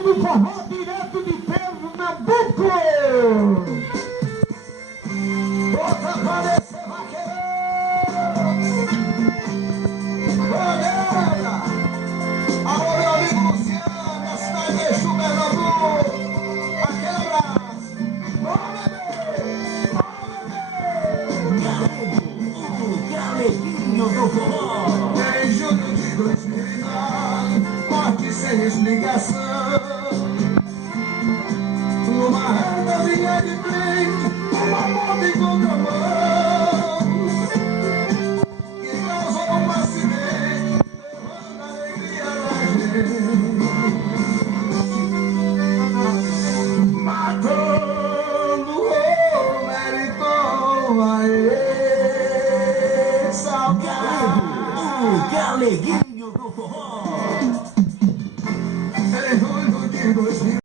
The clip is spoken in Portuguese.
Galeguinho do Forró, direto de Pernambuco. Bota pra descer, vaqueiro! Ô, galera! Alô, meu amigo Luciano, da cidade de Exu, Pernambuco! Aquele abraço! Bora, bebê! Bora, bebê! O Galeguinho do Forró. Em julho de 2009, morte sem explicação. Numa rodovinha de frente, uma moto em contramão, que causou um acidente, levando a alegria da gente. Matando o meriton, aê, saudade. O Galeguinho do Forró. Em julho de 2000